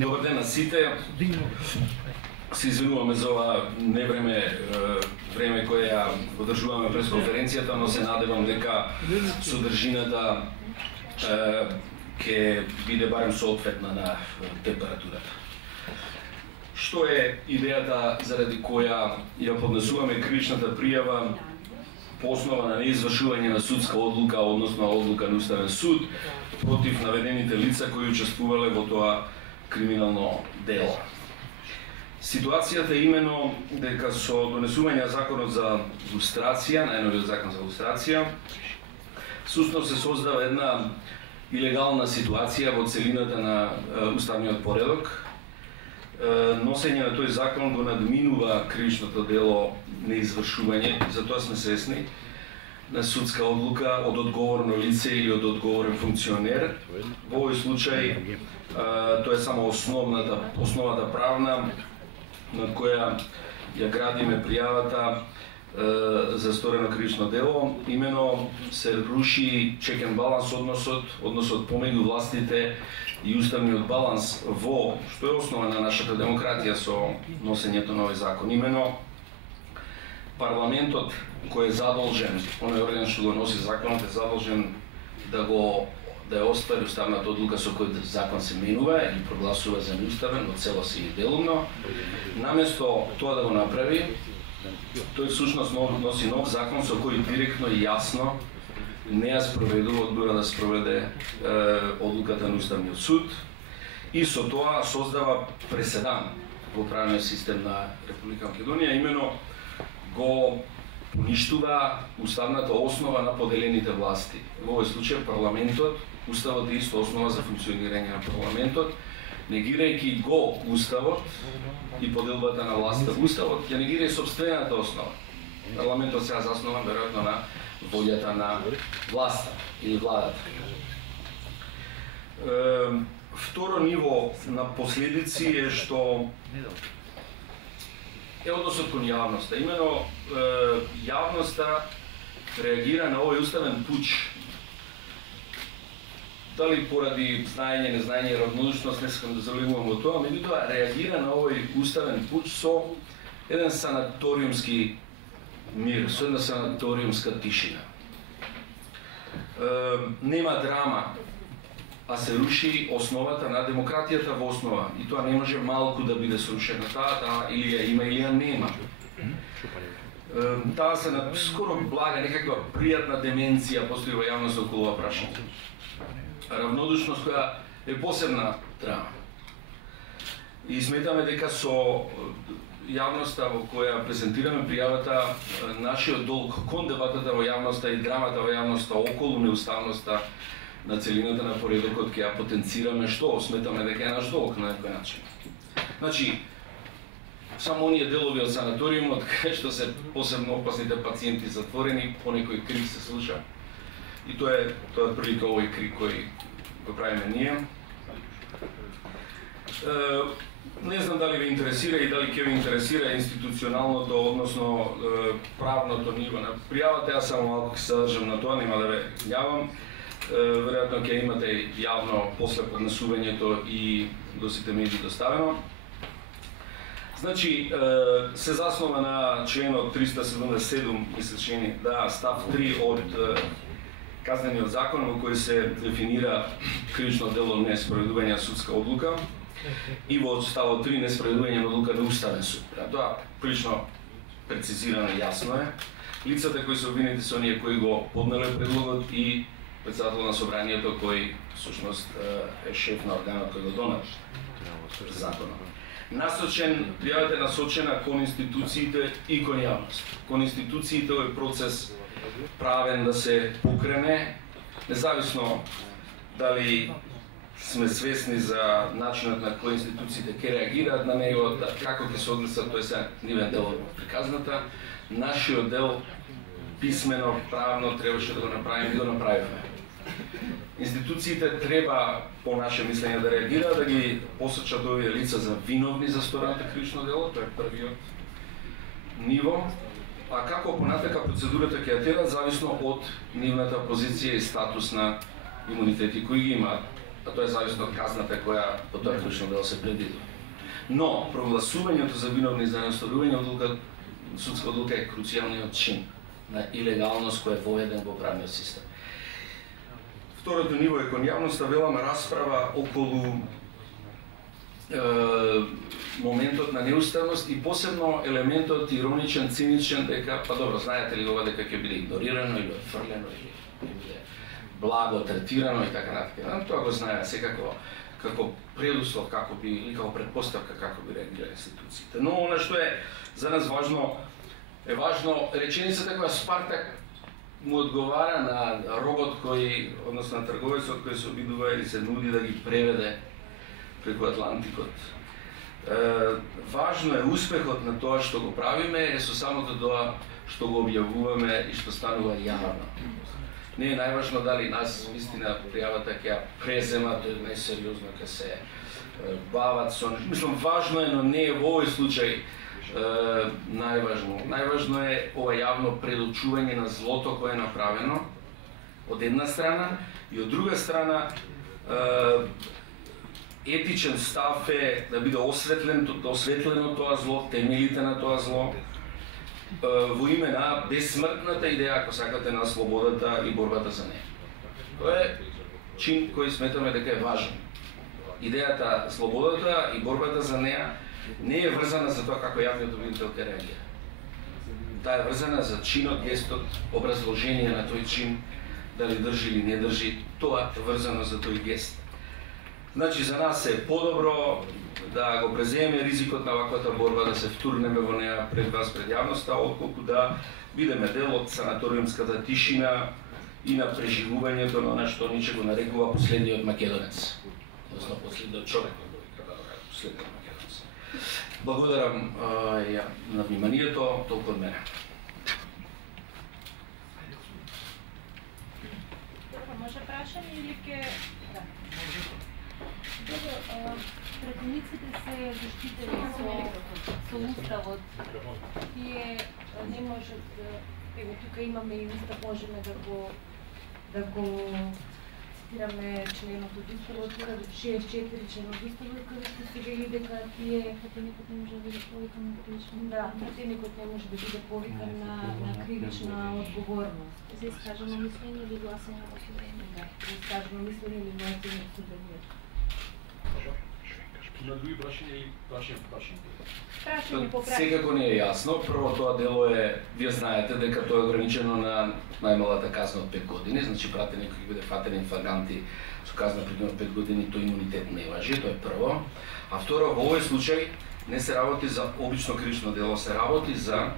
Добар ден на сите. Се извинуваме за ова невреме, време кое ја одржуваме през конференцијата, но се надевам дека содржината ќе биде барем соодветна на температурата. Што е идејата заради која ја поднесуваме кривичната пријава по основа на неизвршување на судска одлука, односно одлука на Уставен суд против наведените лица кои учествувале во тоа криминално дело. Ситуацијата е именно дека со донесување законот за лустрација, најновиот закон за лустрација, всушност се создава една илегална ситуација во целината на уставниот поредок. Носење на тој закон го надминува кривичното дело неизвршување, затоа сме свесни на судска одлука од одговорно лице или од одговорен функционер. Во овој случај тоа е само основата правна над која ја градиме пријавата за сторено кривично дело. Имено се руши check and balance односот помеѓу властите и уставниот баланс во што е основа на нашата демократија со носењето на овој закон. Имено парламентот кој е задолжен, оној орган што го носи законот е задолжен да ја оствари уставната одлука со кој закон се менува или прогласува за неуставен од целост или делумно. Наместо тоа да го направи, тој всушност носи нов закон со кој директно и јасно не ја спроведува, одбора да спроведе одлуката на Уставниот суд и со тоа создава преседан во правниот систем на Република Македонија, имено го уништува уставната основа на поделените власти. Во овој случај парламентот, уставот е исто основа за функционирање на парламентот, негирајќи го уставот и поделбата на властта во уставот, ја негира и собствената основа. Парламентот сега заснуван веројатно на волјата на власта или владата. Второ ниво на последици е што е односот кон јавноста. Имено јавноста реагира на овој уставен пуч. Дали поради знаење, незнаење, равнодушност, не сакам да залегувам во тоа, меѓутоа реагира на овој уставен пуч со еден санаториумски мир, со една санаториумска тишина. Нема драма, а се руши основата на демократијата во основа. И тоа не може малку да биде срушена. Таа или ја има или ја нема. Таа се на скоро блага, некаква пријатна деменција постои во јавност околу ова прашање. Равнодушност која е посебна драма. И сметаме дека со јавноста во која презентираме пријавата, нашиот долг кон дебатата во јавноста и драмата во јавноста околу неуставноста на целината на поредокот ќе ја потенцираме, што сметаме дека е наш долг на некој начин. Значи, само оние делови од санаториумот, кај што се посебно опасните пациенти затворени, по некој крик се слуша. И тоа е прилика овој крик кој го правиме ние. Не знам дали ви интересира и дали ќе ви интересира институционалното, односно правното ниво на пријавата. Јас само малку ќе се задржам на тоа, нема да ве ѓавам. Веројатно ќе имате јавно после поднесувањето и до сите медии доставено. Значи, се заснова на членот 377, мисле да, став 3 од Казнениот закон во кој се дефинира кривично дело неспроведување на судска одлука и во ставот 3 неспроведување на одлука на Уставен суд. Тоа прилично прецизирано и јасно е. Лицата кои се обвинети се оние кои го поднеле предлогот и председател на собранието кој всушност е шеф на органот кој го донел законот. Пријавата е насочена кон институциите и кон јавност. Кон институциите овој процес правен да се покрене, независно дали сме свесни за начинот на кој институциите ќе реагираат на него, како ќе се однесат, тој се нивен дел од приказната. Нашиот дел писмено, правно требаше да го направиме и го направивме. Институциите треба, по наше мислење, да реагираат, да ги посочат овие лица за виновни за стореното кривично дело, тоа е првиот ниво. А како понатака процедурата ќе ја тера, зависно од нивната позиција и статус на имунитети кои ги имаат. а тоа е зависно од казната која по тоа кришно дело се предвидува. Но прогласувањето за виновни за неостварување судска одлука е круцијалниот чин на илегалност кој е воведен во правниот систем. Второто ниво е кон јавноста велама расправа околу моментот на неуставност и посебно елементот ироничен, циничен дека, па добро, знаете ли ова дека ќе биде игнорирано или отфрлено или ќе биде благо третирано и така натаму. Тоа го знае секако како предуслов, како би или како претпоставка како би реагирале институциите. Но она што е за нас важно реченицата која Спартак му одговара на робот кој, односно на трговецот кој се обидува или се нуди да ги преведе преку Атлантикот. Важно е успехот на тоа што го правиме е со самото тоа што го објавуваме и што станува јавно. Не е најважно дали нас вистина пријавата ќе ја преземат, најсериозно ќе се бават со... Мислам, важно е, но не е во овој случај најважно. Најважно е ова јавно предочување на злото кое е направено од една страна и од друга страна етичен став е да биде осветлено тоа зло, темелите на тоа зло, во име на безсмртната идеја, ако сакате, на слободата и борбата за неја. Тоа е чин кој сметаме дека е важен. Идејата слободата и борбата за неја не е врзана за тоа како јавниот обвинител ќе реагира. Таа е врзана за чинот, гестот, образложение на тој чин, дали држи или не држи, тоа е врзано за тој гест. Значи, за нас е подобро да го преземеме ризикот на ваквата борба, да се втурнеме во неја пред вас, пред јавноста, отколку да бидеме дел од санаториумската тишина и на преживувањето на она што Ниче го нарекува последниот македонец. Односно, последниот човек, последниот македонец. Благодарам на вниманието, толку од мене. Може прашање или ке... Добро, пратениците се заштитени со уставот. Тие не можат, ево тука имаме и устав, можеме да го цитираме членот од уставот, 64 член од уставот, каде што се вели дека тие пратеникот не може да биде повикан на кривична. Да, пратеникот не може да биде повикан на кривична одговорност. За искажено мислење или гласење во судење? Да, за искажено мислење или гласење во судење. На други прашања и прашање. Секако не е јасно. Прво, тоа дело е, вие знаете дека тоа е ограничено на најмалата казна од 5 години, значи пратеник кој биде фатен in flagranti со казна преди 5 години, тој имунитет не важи, тоа е прво. А второ, во овој случај не се работи за обично кривично дело, се работи за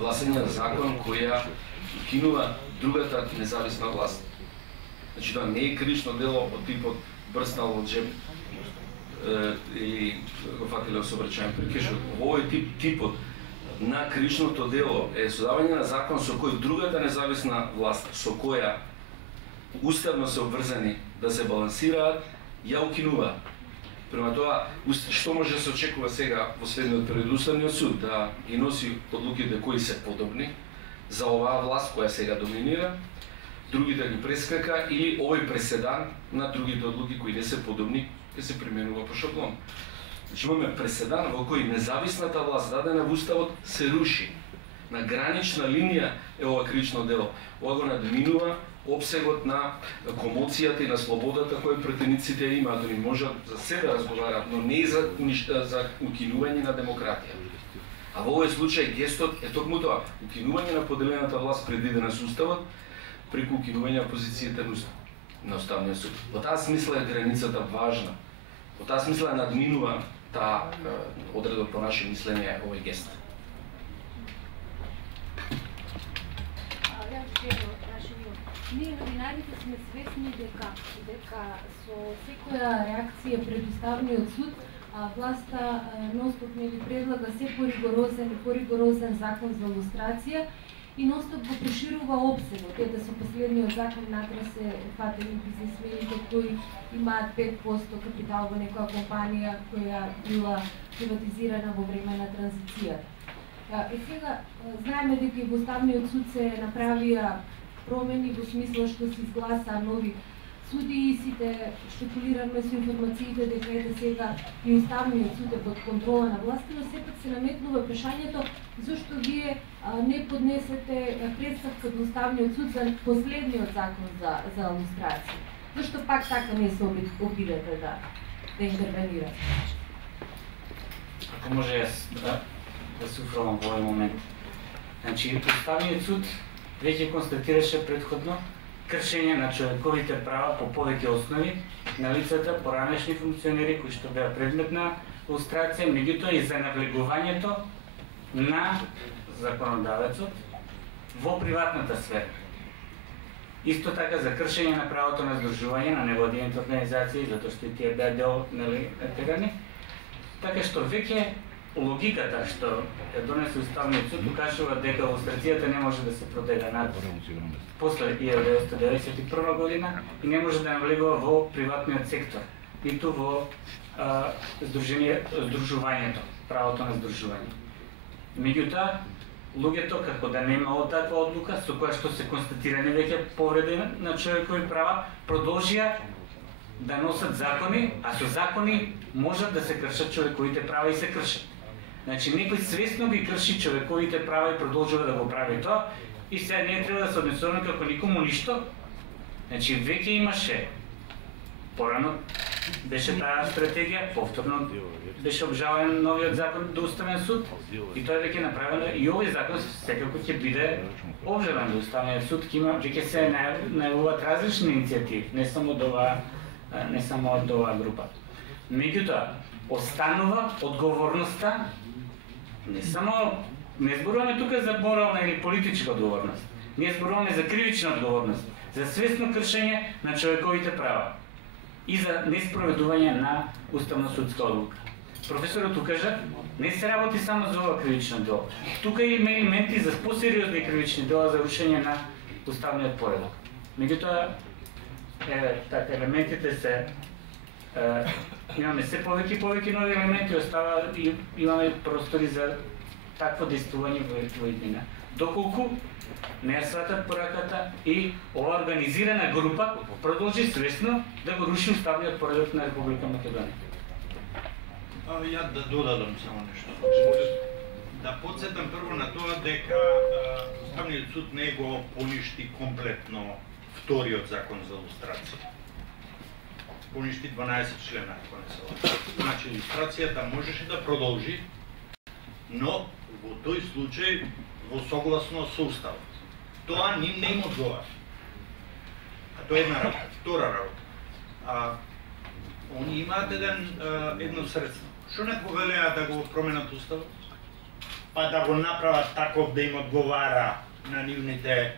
гласање на закон кој ја укинува другата независна власт. Значи тоа не е кривично дело од типот брснал во джеб или го фатиле особрачаен прекешот. Овој типот на кривичното дело е создавање на закон со кој другата независна власт, со која уставно се обврзани да се балансираат, ја укинува. Према тоа, што може да се очекува сега во следниот пред Уставниот суд, да ги носи одлуките кои се подобни за оваа власт која сега доминира, другите ги прескака или овој преседан на другите одлуки кои не се подобни ќе се применува по шаблон. Значи имаме преседан во кој независната власт дадена во уставот се руши. На гранична линија е ова кривично дело. Ова го надминува опсегот на комоцијата и на слободата кој претениците имаат. Они можат за се да разговараат, но не за укинување на демократија. А во овој случај гестот е токму тоа, укинување на поделената власт предвидена со уставот преку укинување на позицијата на Уставниот суд. Во таа смисла е границата важна. Во таа смисла надминува таа одредба по наше мислење овој гест. Ние новинарите сме свесни дека со секоја реакција пред Уставниот суд власта ностоп ни предлага се поригорозен закон за лустрација и ностоп го проширува опсегот. Ете со последниот закон натре се фатени бизнисмените кои имаат 5% капитал во некоја компанија која била приватизирана во време на транзицијата. И сега знаеме дека и во Уставниот суд се направија промени во смисла што се изгласаа нови судиите шпекулираме со информациите дека ете сега и Уставниот суд е под контрола на власта, но сепак се наметнува прашањето зашто вие не поднесете представка до Уставниот суд за последниот закон за лустрација. Зашто пак така не се обидете да интервенирате? Ако може јас да се уфрлам во овој момент. Значи, Уставниот суд веќе констатираше предходно кршење на човековите права по повеќе основи на лицата поранешни функционери кои што беа предмет на лустрација, меѓутоа и за навлегувањето на законодавецот во приватната сфера. Исто така за кршење на правото на здружување на невладините организации, затоа што и тие беа дел на терени. Така што веќе логиката што ја донесе Уставниот суд укажува дека лустрацијата не може да се протега после 1991 година и не може да навлегува во приватниот сектор, ниту во здружувањето, правото на здружување. Меѓутоа, луѓето како да не имало таква одлука со која што се констатирани веќе повреди на човекови права, продолжија да носат закони, а со закони можат да се кршат човековите права и се кршат. Значи, некој свесно ги крши човековите права и продолжува да го прави тоа, и сега ние треба да се однесуваме како никому ништо. Значи, веќе имаше, порано беше таа стратегија, повторно беше обжален новиот закон до Уставен суд, и тоа веќе направено, и овој закон секако ќе биде обжален до Уставниот суд, веќе се најавуваат различни иницијативи, не само од оваа група. Меѓутоа, останува одговорноста, не зборуваме тука за морална или политичка одговорност, ние зборуваме за кривична одговорност, за свесно кршење на човековите права и за неспроведување на уставно-судска одлука. Професорот укажа, не се работи само за ова кривично дело. Тука има елементи за посериозни кривични дела за рушење на уставниот поредок. Меѓутоа, така, елементите се имаме се повеќе и повеќе нови елементи, остава и имаме простори за такво действување во иднина. Доколку не ја сватат пораката и ова организирана група продолжи свесно да го руши уставниот поредок на Република Македонија. Ја да додадам само нешто. Да подсетам прво на тоа дека Уставниот суд не го поништи комплетно вториот закон за лустрација. Поништи 12 члена, ако не се лажам. Значи, лустрацијата можеше да продолжи, но во тој случај во согласно со Уставот. Тоа ним не им одговара. А тоа е една работа. Втора работа. Они имаат едно средство. Што не повелеа да го променат Уставот? Па да го направат таков да им одговара на нивните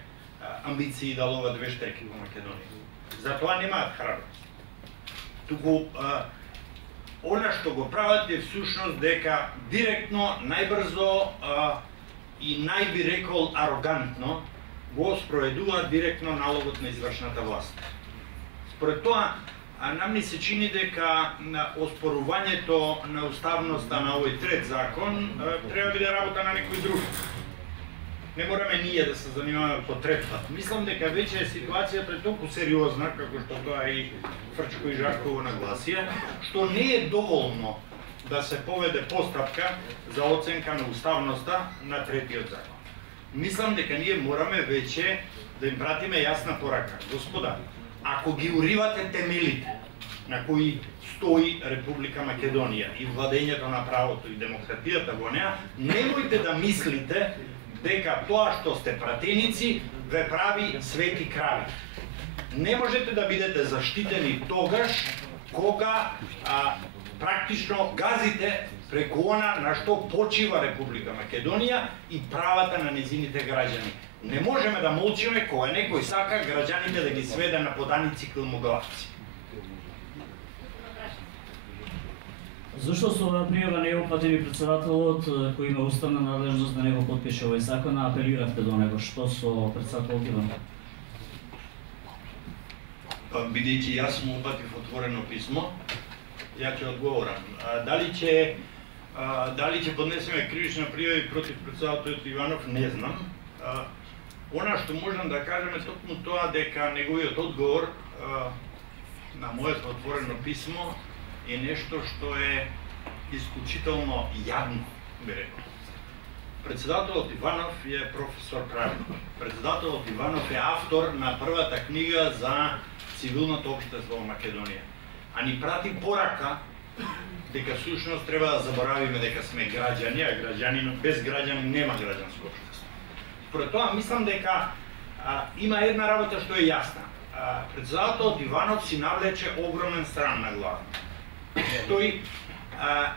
амбиции да ловат вештеки во Македонија. Затоа немаат храброст. Туку, она што го прават е всушност дека директно, најбрзо и најби рекол арогантно го спроведуваат директно налогот на извршната власт. Според тоа, нам ни се чини дека оспорувањето на уставноста на овој трет закон треба биде работа на некој друг. Не мораме ние да се занимаваме по трет пат. Мислам дека веќе ситуацијата е толку сериозна, како што тоа и Фрчко и Жарково нагласија, што не е доволно да се поведе постапка за оценка на уставноста на третиот закон. Мислам дека ние мораме веќе да им пратиме јасна порака. Господа, ако ги уривате темелите на кои стои Република Македонија и владењето на правото и демократијата во неа, немојте да мислите дека тоа што сте пратеници ве прави свети крави. Не можете да бидете заштитени тогаш кога практично газите преку она на што почива Република Македонија и правата на незините граѓани. Не можеме да молчиме кога некој сака граѓаните да ги сведе на поданици килмоглавци. Зошто со оваа пријава не опатени председателот кој има уставна надлежност да не го потпише овој закон, а апелиравте до него? Што со председателот Иван? Бидејќи јас му упатив отворено писмо, ја ќе одговорам. Дали ќе поднесеме кривична пријава против председателот Иванов, не знам. Она што можам да кажем е токму тоа дека неговиот одговор на моето отворено писмо е нешто што е исклучително јадно, би рекол. Председателот Иванов е професор правник. Председателот Иванов е автор на првата книга за цивилното општество во Македонија. А ни прати порака дека сушност треба да заборавиме дека сме граѓани, а граѓанин без граѓани нема граѓанско општество. Според тоа мислам дека има една работа што е јасна. Председателот Иванов си навлече огромен стран на глава. Тој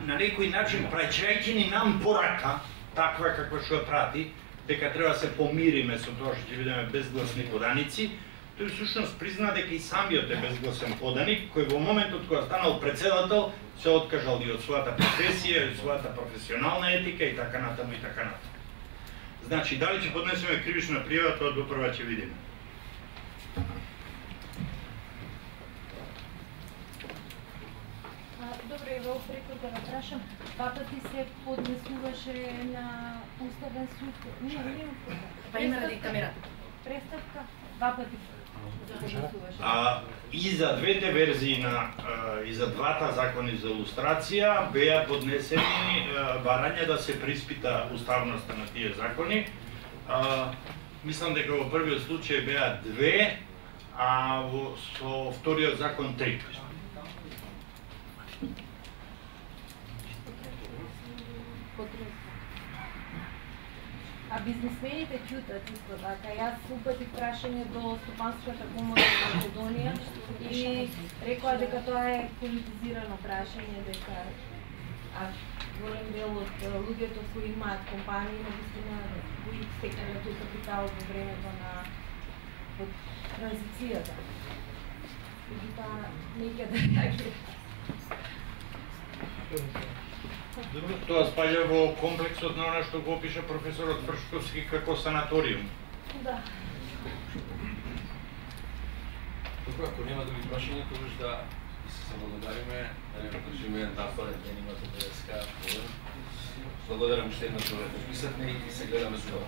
на некој начин праќајќи ни нам порака, таква каква што ја прати, дека треба да се помириме со тоа што ќе бидеме безгласни поданици, тој всушност призна дека и самиот е безгласен поданик, кој во моментот кога станал председател се откажал и од својата професија, и од својата професионална етика и така натаму и така натаму. Значи, дали ќе поднесеме кривична пријава, тоа допрва ќе видиме. Добре, во преку да га прашам, два пати се поднесуваше на Уставен суд, Па има ради камерата. Преставка, два пати поднесуваше. И за двете верзии и за двата закони за илустрација беа поднесени барања да се приспита уставноста на тие закони. Мислам дека во првиот случај беа 2, а со вториот закон 3. А бизнисмените ќутат исто така. Јас упатив прашање до Стопанската комора во Македонија и рекоа дека тоа е политизирано прашање, дека голем дел од луѓето кои имаат компании навистина кои стекнале тој капитал во времето на транзицијата. Меѓутоа неќе да реагира. Тоа спаѓа во комплексот на она што го опиша професорот Фршковски како санаториум. Да. Добро, ако нема други прашања, тогаш да се заблагодариме, да не подржиме нафален ден имате ДСК. Благодарам уште еднаш што ве подписатме и се гледаме скоро.